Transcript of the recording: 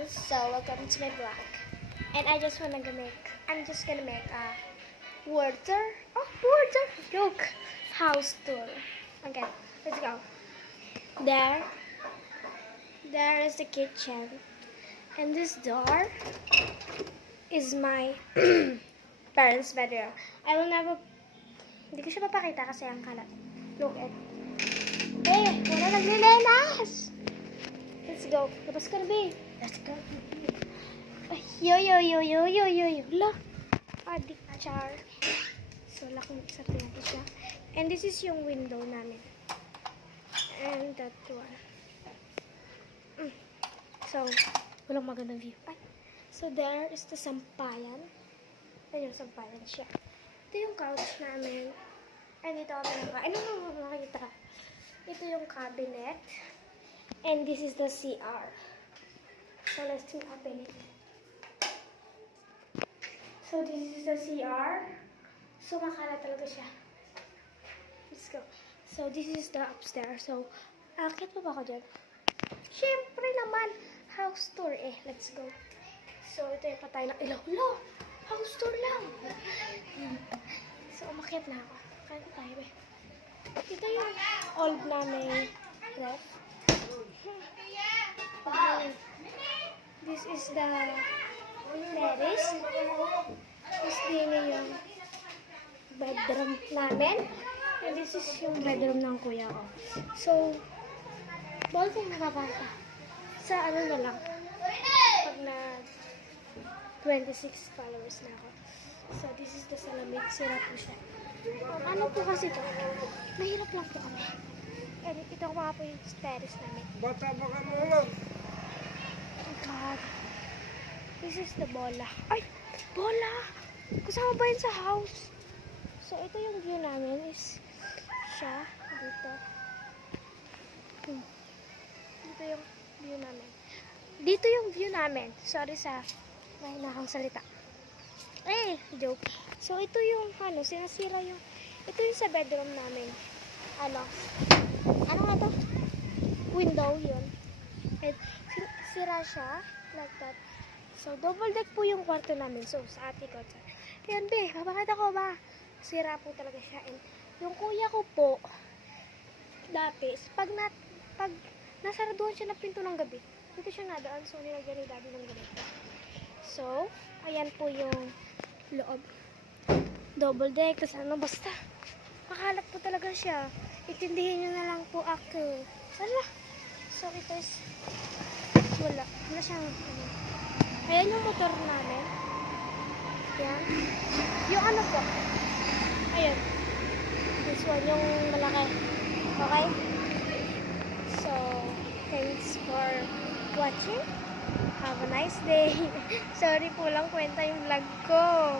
everyone, so welcome to my vlog. And I'm just gonna make a water joke house tour. Okay, let's go. There is the kitchen, and this door is my parents' bedroom. I will never, hindi ko siya papakita kasi ang kalat. Look at, wala naglilinis! Let's go. Tapos ka na, babe. Let's go. Ay, yo. Look. Adik char. So, sa natin siya. And this is yung window namin. And that one. So, walang magandang view. Ay. So, there is the sampayan. Ayun yung sampayan siya. Ito yung couch namin. And ito ako makikita. Ito yung cabinet. And this is the CR. So let's open it. So this is the CR. So makalat talaga siya. Let's go. So this is the upstairs. So akit pa ba ako dyan? Siyempre naman. House tour eh. Let's go. So ito yung patay ng ilaw. Hello! House tour lang. So umakyat na ako. Kaya tayo eh. Ito yung old namin ref. This is the terrace. This din yung bedroom namin. And this is yung bedroom ng kuya ko. So, ball kong nakabata. Sa ano na lang. Pag na 26 followers na ako. So, this is the salamig. Sira po siya. Ano po kasi ito? Mahirap lang po kami. And ito mga po yung terrace namin. Bata baka mulog. Oh God. This is the bola. Ay! Bola! Kasama ba yun sa house? So, ito yung view namin is siya. Dito. Dito yung view namin. Dito yung view namin. Sorry sa mahinahang salita. Joke. So, ito yung, sinasira yung, ito yung sa bedroom namin. Ano nga to? Window, yun. And, sira siya, like that. So, double deck po yung kwarto namin. So, sa ate ko. Ayan, be, papakita ko ba? Sira po talaga siya. And, yung kuya ko po, dati, pag nasaraduhan siya ng pinto ng gabi, dito siya nadaan. So, nilagyan ni daddy ng gabi. So, ayan po yung loob. Double deck, tapos basta. Makalat po talaga siya. Itindihin nyo na lang po ako. Wala. So, ito is, wala siyang, ayan yung motor namin. Ayan. Yung ano po. Ayan. This one, yung malaki. Okay? So, thanks for watching. Have a nice day. Sorry po lang kwenta yung vlog ko.